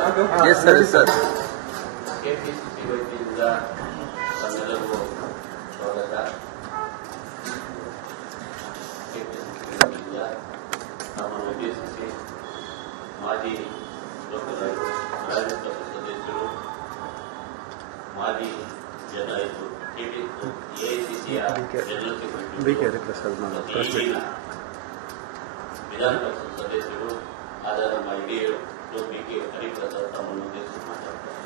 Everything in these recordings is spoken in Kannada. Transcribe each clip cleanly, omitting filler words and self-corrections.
ಎಸ್ ಸರ್ ಸರ್ ಕೆಪಿಸಿಸಿ ವತಿಯಿಂದ ತಮ್ಮೆಲ್ಲರಿಗೂ ಸ್ವಾಗತ. ಕೆಪಿಸಿಸಿ ವತಿಯಿಂದ ನಮ್ಮನ್ನು ಉದ್ದೇಶಿಸಿ ಮಾಜಿ ಲೋಕಲ್ ಆಡಳಿತ ಸದಸ್ಯರು, ಮಾಜಿ ಎಐಸಿಸಿಯ ಜನರಲ್ ಸೆಕ್ರೆಟರಿ, ವಿಧಾನ ಪರಿಷತ್ ಸದಸ್ಯರು ಆದ ನಮ್ಮ ಹಿರಿಯರು ಬಿ.ಕೆ. ಹರಿಪ್ರಸಾದ್ ತಮ್ಮನ್ನು ಉದ್ದೇಶಿಸಿ ಮಾತಾಡ್ತಾರೆ.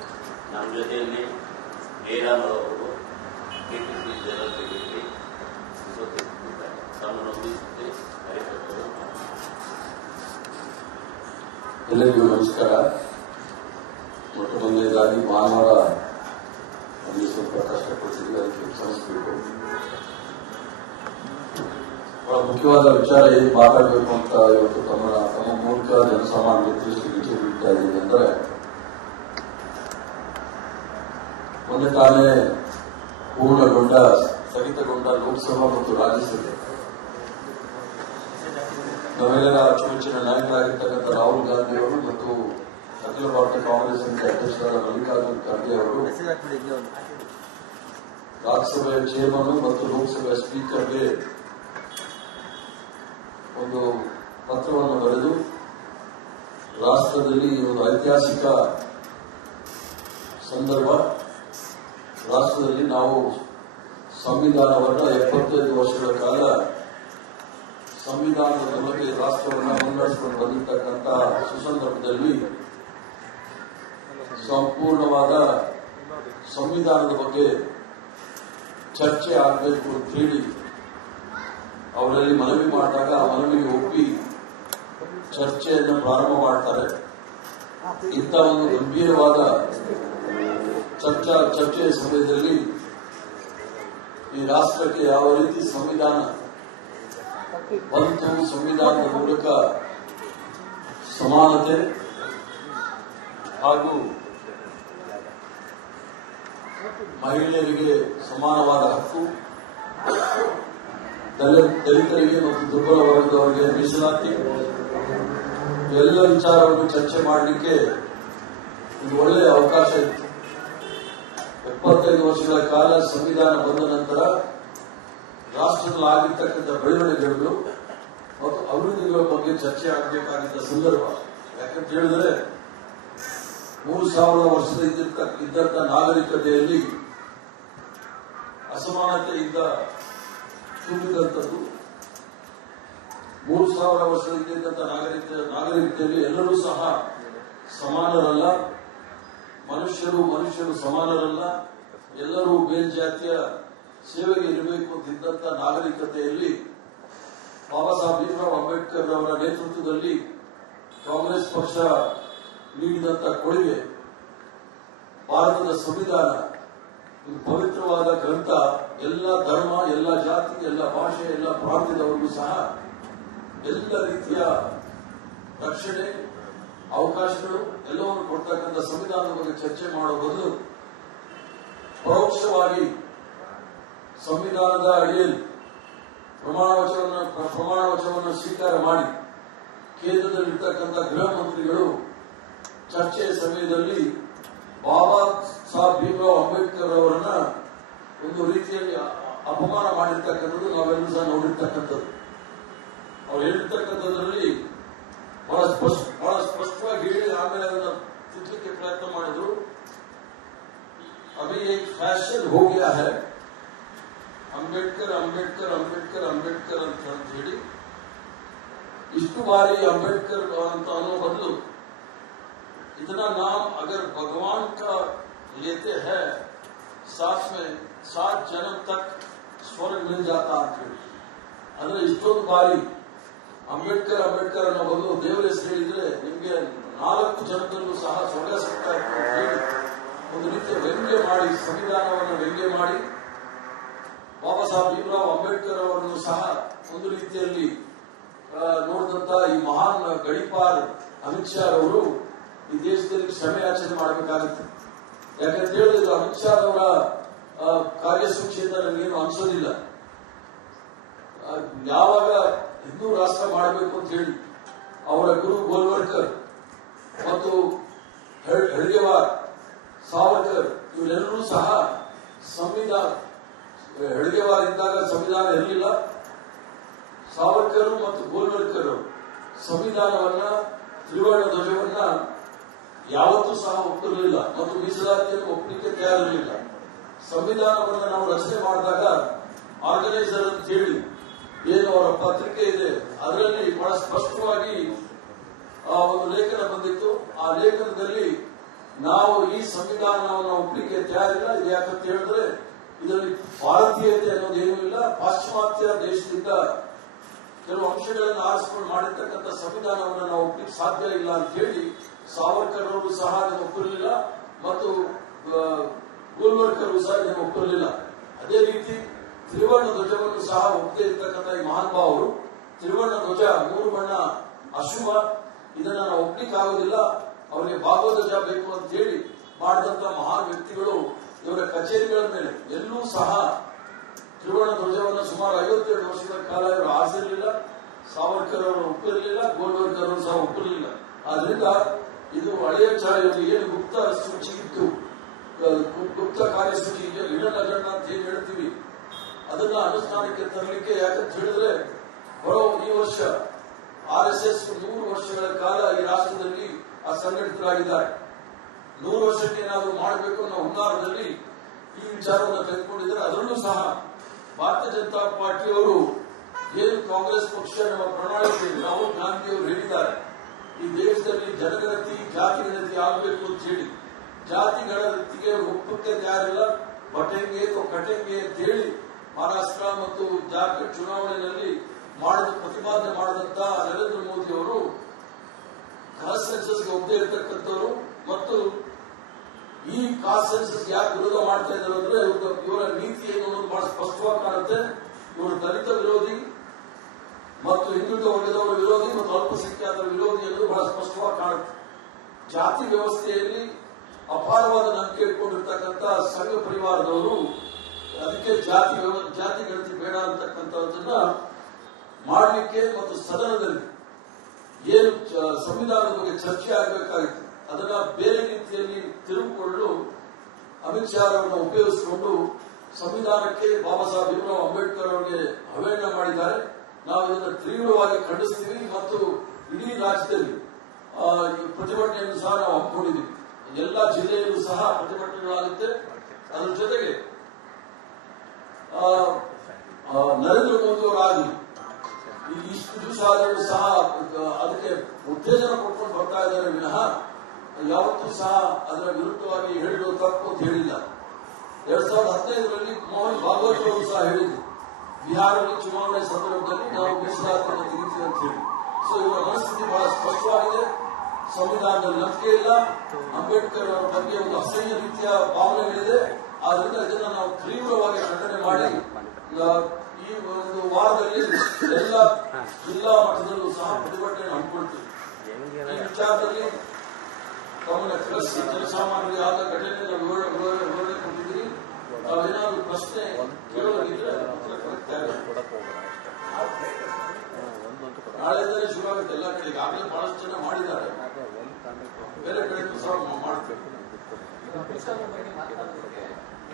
ನಮ್ಮ ಜೊತೆಯಲ್ಲಿ ಜಯರಾಮ್ ಅವರು ಕೆಪಿಸಿಸಿ ಜನರಲ್ ಸೆಕ್ರೆಟರಿ ತಮ್ಮನ್ನು ಉದ್ದೇಶಿಸಿ ಹರಿಪ್ರಸಾದ್ ಅವರು ಎಲ್ಲರಿಗೂ ನಮಸ್ಕಾರ. ಮೊಟ್ಟ ಮೊದಲನೇದಾಗಿ ಭಾನುವಾರ ನಮಗೆ ಸ್ವಲ್ಪ ಕಷ್ಟಪಟ್ಟಿದ್ದೀವಿ, ಅದಕ್ಕೆ ಕ್ಷಮಿಸಬೇಕು. ಬಹಳ ಮುಖ್ಯವಾದ ವಿಚಾರ ಏನು ಮಾತಾಡಬೇಕು ಅಂತ ಇವತ್ತು ತಮ್ಮ ಮೂಲಕ ಜನಸಾಮಾನ್ಯ ತಿಳಿಸಲಿಕ್ಕೆ ಬಿಡ್ತಾ ಇದ್ದೀವಿ. ಅಂದರೆ ಒಂದು ತಾನೇ ಸ್ಥಗಿತಗೊಂಡ ಲೋಕಸಭಾ ಮತ್ತು ರಾಜ್ಯಸಭೆ ನಾವೆಲ್ಲರ ಅಚ್ಚುಮೆಚ್ಚಿನ ನಾಯಕರಾಗಿರ್ತಕ್ಕಂಥ ರಾಹುಲ್ ಗಾಂಧಿ ಅವರು ಮತ್ತು ಅಖಿಲ ಭಾರತ ಕಾಂಗ್ರೆಸ್ ಸಮಿತಿ ಅಧ್ಯಕ್ಷರಾದ ಮಲ್ಲಿಕಾರ್ಜುನ್ ಖರ್ಗೆ ಅವರು ರಾಜ್ಯಸಭೆಯ ಚೇರ್ಮನ್ ಮತ್ತು ಲೋಕಸಭೆಯ ಸ್ಪೀಕರ್ಗೆ ಒಂದು ಪತ್ರವನ್ನು ಬರೆದು ರಾಷ್ಟ್ರದಲ್ಲಿ ಒಂದು ಐತಿಹಾಸಿಕ ಸಂದರ್ಭ, ರಾಷ್ಟ್ರದಲ್ಲಿ ನಾವು ಸಂವಿಧಾನವನ್ನು 75 ವರ್ಷಗಳ ಕಾಲ ಸಂವಿಧಾನದ ಮೂಲಕ ರಾಷ್ಟ್ರವನ್ನು ಮುನ್ನಡೆಸಿಕೊಂಡು ಬಂದಿರತಕ್ಕಂಥ ಸುಸಂದರ್ಭದಲ್ಲಿ ಸಂಪೂರ್ಣವಾದ ಸಂವಿಧಾನದ ಬಗ್ಗೆ ಚರ್ಚೆ ಆಗಬೇಕು ಅಂತ ಹೇಳಿ ಅವರಲ್ಲಿ ಮನವಿ ಮಾಡಿದಾಗ ಆ ಮನವಿಗೆ ಒಪ್ಪಿ ಚರ್ಚೆಯನ್ನು ಪ್ರಾರಂಭ ಮಾಡ್ತಾರೆ. ಇಂಥ ಒಂದು ಗಂಭೀರವಾದ ಚರ್ಚೆಯ ಸಮಯದಲ್ಲಿ ಈ ರಾಷ್ಟ್ರಕ್ಕೆ ಯಾವ ರೀತಿ ಸಂವಿಧಾನ ಬಂತು, ಸಂವಿಧಾನದ ಮೂಲಕ ಸಮಾನತೆ ಹಾಗೂ ಮಹಿಳೆಯರಿಗೆ ಸಮಾನವಾದ ಹಕ್ಕು, ದಲಿತರಿಗೆ ಮತ್ತು ದುರ್ಬಲ ವರ್ಗದವರಿಗೆ ಮೀಸಲಾತಿ, ಎಲ್ಲ ವಿಚಾರವನ್ನು ಚರ್ಚೆ ಮಾಡಲಿಕ್ಕೆ ಒಂದು ಒಳ್ಳೆಯ ಅವಕಾಶ ಇತ್ತು. 75 ವರ್ಷಗಳ ಕಾಲ ಸಂವಿಧಾನ ಬಂದ ನಂತರ ರಾಷ್ಟ್ರದಲ್ಲಿ ಆಗಿರ್ತಕ್ಕಂಥ ಬೆಳವಣಿಗೆಗಳು ಮತ್ತು ಅಭಿವೃದ್ಧಿಗಳ ಬಗ್ಗೆ ಚರ್ಚೆ ಆಗಬೇಕಾಗಿದ್ದ ಸಂದರ್ಭ. ಯಾಕಂತ ಹೇಳಿದ್ರೆ 3000 ವರ್ಷದ ಇದ್ದಂಥ ನಾಗರಿಕತೆಯಲ್ಲಿ ಅಸಮಾನತೆಯಿಂದ ತುಂಬಿದಂಥದ್ದು. 3000 ವರ್ಷದ ಇದ್ದಂಥ ನಾಗರಿಕತೆಯಲ್ಲಿ ಎಲ್ಲರೂ ಸಹ ಸಮಾನರಲ್ಲ, ಮನುಷ್ಯರು ಸಮಾನರಲ್ಲ, ಎಲ್ಲರೂ ಮೇಲ್ಜಾತಿಯ ಸೇವೆಗೆ ಇರಬೇಕು ಅಂತಿದ್ದಂಥ ನಾಗರಿಕತೆಯಲ್ಲಿ ಬಾಬಾ ಸಾಹೇಬ್ ಭೀಮರಾವ್ ಅಂಬೇಡ್ಕರ್ ಅವರ ನೇತೃತ್ವದಲ್ಲಿ ಕಾಂಗ್ರೆಸ್ ಪಕ್ಷ ನೀಡಿದಂಥ ಕೊಡುಗೆ, ಭಾರತದ ಸಂವಿಧಾನ ಇದು ಪವಿತ್ರವಾದ ಗ್ರಂಥ. ಎಲ್ಲ ಧರ್ಮ, ಎಲ್ಲ ಜಾತಿ, ಎಲ್ಲ ಭಾಷೆ, ಎಲ್ಲ ಪ್ರಾಂತ್ಯದವರಿಗೂ ಸಹ ಎಲ್ಲ ರೀತಿಯ ರಕ್ಷಣೆ, ಅವಕಾಶಗಳು ಎಲ್ಲವನ್ನು ಕೊಡ್ತಕ್ಕಂಥ ಸಂವಿಧಾನದ ಬಗ್ಗೆ ಚರ್ಚೆ ಮಾಡುವ ಬದಲು ಪರೋಕ್ಷವಾಗಿ ಸಂವಿಧಾನದ ಅಡಿಯಲ್ಲಿ ಪ್ರಮಾಣ ವಚನವನ್ನು ಸ್ವೀಕಾರ ಮಾಡಿ ಕೇಂದ್ರದಲ್ಲಿರ್ತಕ್ಕಂಥ ಗೃಹ ಮಂತ್ರಿಗಳು ಚರ್ಚೆಯ ಸಮಯದಲ್ಲಿ ಬಾಬಾ ಸಾಹೇಬ್ ಭೀಮರಾವ್ ಅಂಬೇಡ್ಕರ್ ಅವರನ್ನ ಒಂದು ರೀತಿಯಲ್ಲಿ ಅಪಮಾನ ಮಾಡಿರ್ತಕ್ಕಂಥದ್ದು ನಾವೆಲ್ಲರೂ ಸಹ ನೋಡಿರ್ತಕ್ಕಂಥದ್ದು. ಅವ್ರು ಹೇಳಿರ್ತಕ್ಕಂಥದ್ರಲ್ಲಿ ಬಹಳ ಸ್ಪಷ್ಟವಾಗಿ ಹೇಳಿ ಆಮೇಲೆ ಅದನ್ನು ತಿದ್ದಲಿಕ್ಕೆ ಪ್ರಯತ್ನ ಮಾಡಿದ್ರು. ಅಭಿ ಏಕ್ ಫ್ಯಾಷನ್ ಹೋ ಗಯಾ ಹೈ, ಅಂಬೇಡ್ಕರ್ ಅಂಬೇಡ್ಕರ್ ಅಂಬೇಡ್ಕರ್ ಅಂಬೇಡ್ಕರ್ ಅಂತ ಹೇಳಿ ಇಷ್ಟು ಬಾರಿ ಅಂಬೇಡ್ಕರ್ ಅಂತ ಅನ್ನೋ ಬದಲು इतना नाम अगर भगवान का लेते हैं साथ में 7 जन्म तक स्वर्ग मिल जाता ಅಂತ ಹೇಳಿ. ಅಂದ್ರೆ ಇಷ್ಟೊಂದು ಬಾರಿ ಅಂಬೇಡ್ಕರ್ ಅನ್ನೋ ಬದಲು ದೇವರ ಹೆಸರು ಹೇಳಿದ್ರೆ ನಿಮಗೆ 4 ಜನ್ಮದಲ್ಲೂ ಸಹ ಸ್ವರ್ಗ ಸಿಗ್ತಾ ಇತ್ತು ಅಂತ ಹೇಳಿ ಒಂದು ರೀತಿಯ ವ್ಯಂಗ್ಯ ಮಾಡಿ, ಸಂವಿಧಾನವನ್ನು ವ್ಯಂಗ್ಯ ಮಾಡಿ ಬಾಬಾ ಸಾಹೇಬ್ ಭೀಮರಾವ್ ಅಂಬೇಡ್ಕರ್ ಅವರನ್ನು ಸಹ ಒಂದು ರೀತಿಯಲ್ಲಿ ನೋಡಿದಂತ ಈ ಮಹಾನ್ ಗಡಿಪಾರ್ ಅಮಿತ್ ಶಾ ಅವರು ಈ ದೇಶದಲ್ಲಿ ಕ್ಷಮೆ ಯಾಚನೆ ಮಾಡಬೇಕಾಗುತ್ತೆ. ಯಾಕಂತ ಹೇಳಿದ್ರೆ ಅಮಿತ್ ಶಾ ಅವರ ಕಾರ್ಯಸೂಚಿಯಿಂದ ನನಗೇನು ಅನ್ಸೋದಿಲ್ಲ. ಯಾವಾಗ ಹಿಂದೂ ರಾಷ್ಟ್ರ ಮಾಡಬೇಕು ಅಂತ ಹೇಳಿ ಅವರ ಗುರು ಗೋಲ್ವರ್ಕರ್ ಮತ್ತು ಹೆಡ್ಗೇವಾರ್, ಸಾವರ್ಕರ್ ಇವರೆಲ್ಲರೂ ಸಹ ಸಂವಿಧಾನ, ಹೆಡ್ಗೇವಾರ್ ಇದ್ದಾಗ ಸಂವಿಧಾನ ಇರಲಿಲ್ಲ. ಸಾವರ್ಕರ್ ಮತ್ತು ಗೋಲ್ವಲ್ಕರ್ ಸಂವಿಧಾನವನ್ನ, ತ್ರಿವರ್ಣ ಧ್ವಜವನ್ನ ಯಾವತ್ತೂ ಸಹ ಒಪ್ಪಿರಲಿಲ್ಲ ಮತ್ತು ಮೀಸಲಾತಿಯನ್ನು ಒಪ್ಪಲಿಕ್ಕೆ ತಯಾರಿರಲಿಲ್ಲ. ಸಂವಿಧಾನವನ್ನು ನಾವು ರಚನೆ ಮಾಡಿದಾಗ ಆರ್ಗನೈಸರ್ ಅಂತ ಹೇಳಿ ಏನು ಅವರ ಪತ್ರಿಕೆ ಇದೆ, ಅದರಲ್ಲಿ ಬಹಳ ಸ್ಪಷ್ಟವಾಗಿ ಒಂದು ಲೇಖನ ಬಂದಿತ್ತು. ಆ ಲೇಖನದಲ್ಲಿ ನಾವು ಈ ಸಂವಿಧಾನವನ್ನು ಒಪ್ಪಲಿಕ್ಕೆ ತಯಾರಿಲ್ಲ. ಇದು ಯಾಕಂತ ಹೇಳಿದ್ರೆ ಇದರಲ್ಲಿ ಭಾರತೀಯತೆ ಅನ್ನೋದು ಏನೂ ಇಲ್ಲ, ಪಾಶ್ಚಿಮಾತ್ಯ ದೇಶದಿಂದ ಕೆಲವು ಅಂಶಗಳನ್ನು ಆರಿಸಿಕೊಂಡು ಮಾಡಿರ್ತಕ್ಕಂಥ ಸಂವಿಧಾನವನ್ನು ನಾವು ಒಪ್ಪಲಿಕ್ಕೆ ಸಾಧ್ಯ ಇಲ್ಲ ಅಂತ ಹೇಳಿ ಸಾವರ್ಕರ್ ಅವರು ಸಹ ಅದನ್ನು ಒಪ್ಪಿರಲಿಲ್ಲ ಮತ್ತು ಗೋಲ್ವಲ್ಕರ್ ಸಹ ಇದನ್ನು ಒಪ್ಪಿರಲಿಲ್ಲ. ಅದೇ ರೀತಿ ತ್ರಿವರ್ಣ ಧ್ವಜವನ್ನು ಸಹ ಒಪ್ಪದೇ ಇರ್ತಕ್ಕಂಥ ಈ ಮಹಾನುಭಾವರು ತ್ರಿವರ್ಣ ಧ್ವಜ 3 ಬಣ್ಣ ಅಶುಭ, ಇದನ್ನ ನಾವು ಒಪ್ಲಿಕ್ಕೆ ಆಗೋದಿಲ್ಲ, ಅವರಿಗೆ ಭಾಗವಧ್ವಜ ಬೇಕು ಅಂತ ಹೇಳಿ ಮಾಡಿದಂತ ಮಹಾನ್ ವ್ಯಕ್ತಿಗಳು ಇವರ ಕಚೇರಿಗಳ ಮೇಲೆ ಎಲ್ಲೂ ಸಹ ತ್ರಿವರ್ಣ ಧ್ವಜವನ್ನು ಸುಮಾರು 52 ವರ್ಷಗಳ ಕಾಲ ಇವರು ಆರಿಸಿರಲಿಲ್ಲ. ಸಾವರ್ಕರ್ ಅವರು ಒಪ್ಪಿರಲಿಲ್ಲ, ಗೋಲ್ವಲ್ಕರ್ ಅವರು ಸಹ ಒಪ್ಪಿರಲಿಲ್ಲ. ಆದ್ರಿಂದ ಇದು ಹಳೆಯ ಚಾಳಿಯಲ್ಲಿ ಏನು ಗುಪ್ತ ಸೂಚಿ ಇತ್ತು, ಗುಪ್ತ ಕಾರ್ಯಸೂಚಿ ಹಿಡನ್ ಅಜೆಂಡಾ ಅಂತ ಏನ್ ಹೇಳ್ತೀವಿ, ಅದನ್ನ ಅನುಷ್ಠಾನಕ್ಕೆ ತರಲಿಕ್ಕೆ ಯಾಕಂತ ಹೇಳಿದ್ರೆ ಈ ವರ್ಷ RSS 100 ವರ್ಷಗಳ ಕಾಲ ಈ ರಾಷ್ಟ್ರದಲ್ಲಿ ಸಂಘಟಿತರಾಗಿದ್ದಾರೆ. 100 ವರ್ಷಕ್ಕೆ ಏನಾದರೂ ಮಾಡಬೇಕು ಅನ್ನೋ ಹುನ್ನಾರದಲ್ಲಿ ಈ ವಿಚಾರವನ್ನು ತೆಗೆದುಕೊಂಡಿದ್ದಾರೆ. ಅದರಲ್ಲೂ ಸಹ ಭಾರತೀಯ ಜನತಾ ಪಾರ್ಟಿಯವರು ಏನು ಕಾಂಗ್ರೆಸ್ ಪಕ್ಷ ನಮ್ಮ ಪ್ರಣಾಳಿಕೆ ರಾಹುಲ್ ಗಾಂಧಿ ಅವರು ಹೇಳಿದ್ದಾರೆ, ಈ ದೇಶದಲ್ಲಿ ಜನಗಣತಿ ಜಾತಿ ಗಣತಿ ಆಗಬೇಕು ಅಂತ ಹೇಳಿ, ಜಾತಿ ಗಣತಿಗೆ ಒಪ್ಪಕ್ಕೆ ತಯಾರಿಲ್ಲ, ಬಟೆಂಗೆ ಅಥವಾ ಕಟೆಂಗೆ ಅಂತ ಹೇಳಿ ಮಹಾರಾಷ್ಟ್ರ ಮತ್ತು ಜಾರ್ಖಂಡ್ ಚುನಾವಣೆಯಲ್ಲಿ ಪ್ರತಿಪಾದನೆ ಮಾಡಿದಂತ ನರೇಂದ್ರ ಮೋದಿ ಅವರು ಕಾಸ್ಟ್ ಸೆನ್ಸಸ್ಗೆ ಒಪ್ಪದೇ ಇರತಕ್ಕಂಥವರು ಮತ್ತು ಈ ಕಾಸ್ಟ್ ಸೆನ್ಸಸ್ ಯಾಕೆ ವಿರೋಧ ಮಾಡ್ತಾ ಇದ್ದಾರೆ ಅಂದ್ರೆ ಇವರ ನೀತಿ ಏನು ಅನ್ನೋದು ಬಹಳ ಸ್ಪಷ್ಟವಾಗಿ ಕಾಣುತ್ತೆ. ಇವರು ದಲಿತ ವಿರೋಧಿ ಮತ್ತು ಹಿಂದುಳಿದ ವರ್ಗದವರ ವಿರೋಧಿ ಮತ್ತು ಅಲ್ಪಸಂಖ್ಯಾತರ ವಿರೋಧಿ ಅನ್ನೋದು ಬಹಳ ಸ್ಪಷ್ಟವಾಗಿ ಕಾಣುತ್ತೆ. ಜಾತಿ ವ್ಯವಸ್ಥೆಯಲ್ಲಿ ಅಪಾರವಾದ ನಂಬಿಕೆ ಇಟ್ಕೊಂಡಿರ್ತಕ್ಕಂಥ ಸಂಘ ಪರಿವಾರದವರು ಅದಕ್ಕೆ ಜಾತಿ ಗಣತಿ ಬೇಡ ಅಂತಕ್ಕಂಥದ್ದನ್ನ ಮಾಡಲಿಕ್ಕೆ ಮತ್ತು ಸದನದಲ್ಲಿ ಏನು ಸಂವಿಧಾನದ ಬಗ್ಗೆ ಚರ್ಚೆ ಆಗಬೇಕಾಗಿತ್ತು ಅದನ್ನ ಬೇರೆ ರೀತಿಯಲ್ಲಿ ತಿರುಗಿಕೊಳ್ಳಲು ಅಮಿತ್ ಶಾ ಅವರನ್ನು ಉಪಯೋಗಿಸಿಕೊಂಡು ಸಂವಿಧಾನಕ್ಕೆ ಬಾಬಾ ಸಾಹೇಬ್ ಭೀಮರಾವ್ ಅಂಬೇಡ್ಕರ್ ಅವರಿಗೆ ಅವಹೇಳನ ಮಾಡಿದ್ದಾರೆ. ನಾವು ಇದನ್ನು ತೀವ್ರವಾಗಿ ಖಂಡಿಸ್ತೀವಿ ಮತ್ತು ಇಡೀ ರಾಜ್ಯದಲ್ಲಿ ಪ್ರತಿಭಟನೆಯನ್ನು ಸಹ ನಾವು ಹಮ್ಮಿಕೊಂಡಿದ್ದೀವಿ. ಎಲ್ಲ ಜಿಲ್ಲೆಯಲ್ಲೂ ಸಹ ಪ್ರತಿಭಟನೆಗಳಾಗುತ್ತೆ. ಅದರ ಜೊತೆಗೆ ನರೇಂದ್ರ ಮೋದಿ ಅವರಾಗಲಿ ಇಷ್ಟು ದಿವಸ ಆದರೂ ಸಹ ಅದಕ್ಕೆ ಉತ್ತೇಜನ ಕೊಟ್ಕೊಂಡು ಬರ್ತಾ ಇದ್ದಾರೆ ವಿನಃ ಯಾವತ್ತೂ ಸಹ ಅದರ ವಿರುದ್ಧವಾಗಿ ಹೇಳಿದ್ರು ತಪ್ಪು ಅಂತ ಹೇಳಿಲ್ಲ. 2015ರಲ್ಲಿ ಮೋಹನ್ ಭಾಗವತ್ ಅವರು ಸಹ ಹೇಳಿದ್ರು, ಬಿಹಾರದಲ್ಲಿ ಚುನಾವಣೆ ಸಂದರ್ಭದಲ್ಲಿ ನಾವು ಮೀಸಲಾತಿಯನ್ನು ತೆಗಿತೀವಿ ಅಂತ ಹೇಳಿ. ಸೊ ಇವರ ಮನಸ್ಥಿತಿ ಬಹಳ ಸ್ಪಷ್ಟವಾಗಿದೆ. ಸಂವಿಧಾನದಲ್ಲಿ ನಂಬಿಕೆ ಇಲ್ಲ, ಅಂಬೇಡ್ಕರ್ ಅವರ ಬಗ್ಗೆ ಒಂದು ಅಸಹ್ಯ ರೀತಿಯ ಭಾವನೆಗಳಿದೆ. ಆದ್ರಿಂದ ಇದನ್ನ ನಾವು ತೀವ್ರವಾಗಿ ಖಂಡನೆ ಮಾಡಿ ಈ ಒಂದು ವಾರದಲ್ಲಿ ಎಲ್ಲ ಜಿಲ್ಲಾ ಮಟ್ಟದಲ್ಲೂ ಸಹ ಪ್ರತಿಭಟನೆ ಹಮ್ಮಿಕೊಳ್ತೀವಿ. ಈ ವಿಚಾರದಲ್ಲಿ ತಮ್ಮನ್ನ ಕಳಿಸಿ ಜನಸಾಮಾನ್ಯರಿಗೆ ಆದ ಘಟನೆ ನಾವು ವಿವರಣೆ ಕೊಟ್ಟಿದ್ದೀವಿ. ನಾವೇನಾದ್ರು ಪ್ರಶ್ನೆ ಕೇಳೋದಿದ್ರೆ ನಾಳೆಯಿಂದಲೇ ಶುರು ಆಗುತ್ತೆ ಎಲ್ಲ ಕಡೆಗೆ. ಆಗಲೇ ಬಹಳಷ್ಟು ಜನ ಮಾಡಿದ್ದಾರೆ, ಬೇರೆ ಕಡೆಗೂ ಸಹ ಮಾಡ್ತೇವೆ.